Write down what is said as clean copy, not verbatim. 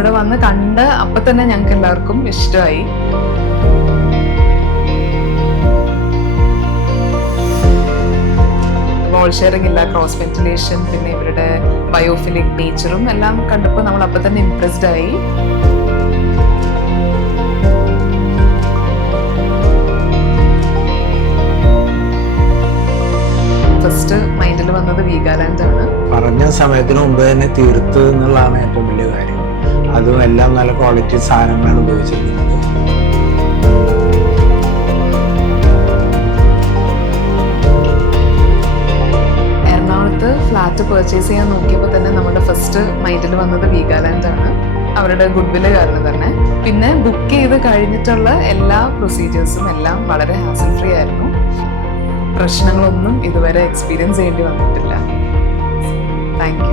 ഇവിടെ വന്ന് കണ്ട് അപ്പൊ തന്നെ ഞങ്ങൾക്ക് എല്ലാവർക്കും ഇഷ്ടമായി. വോൾ ഷെയറിംഗ് ഇല്ല, ക്രോസ് വെന്റിലേഷൻ, പിന്നെ ഇവരുടെ ബയോഫിലിക് നേച്ചറും എല്ലാം കണ്ടപ്പോൾ നമ്മൾ അപ്പൊ തന്നെ ഇംപ്രസ്ഡ് ആയി. ഫസ്റ്റ് മൈൻഡിൽ വന്നത് വീഗാലാൻഡ് ആണ്. പറഞ്ഞ സമയത്തിന് മുമ്പ് തന്നെ തീർത്ത് എന്നുള്ളതാണ് ഏറ്റവും വലിയ കാര്യം. അതും എല്ലാം നല്ല ക്വാളിറ്റി സാധനങ്ങളാണ് ഉപയോഗിച്ചിരിക്കുന്നത്. എറണാകുളത്ത് ഫ്ലാറ്റ് പർച്ചേസ് ചെയ്യാൻ നോക്കിയപ്പോൾ തന്നെ നമ്മുടെ ഫസ്റ്റ് മൈൻഡിൽ വന്നത് വീഗാലാൻഡ് ആണ്, അവരുടെ ഗുഡ് വില്ല് കാരണം തന്നെ. പിന്നെ ബുക്ക് ചെയ്ത് കഴിഞ്ഞിട്ടുള്ള എല്ലാ പ്രൊസീജിയേഴ്സും എല്ലാം വളരെ ഹാസൽ ഫ്രീ ആയിരുന്നു. പ്രശ്നങ്ങളൊന്നും ഇതുവരെ എക്സ്പീരിയൻസ് ചെയ്യേണ്ടി വന്നിട്ടില്ല. Thank you.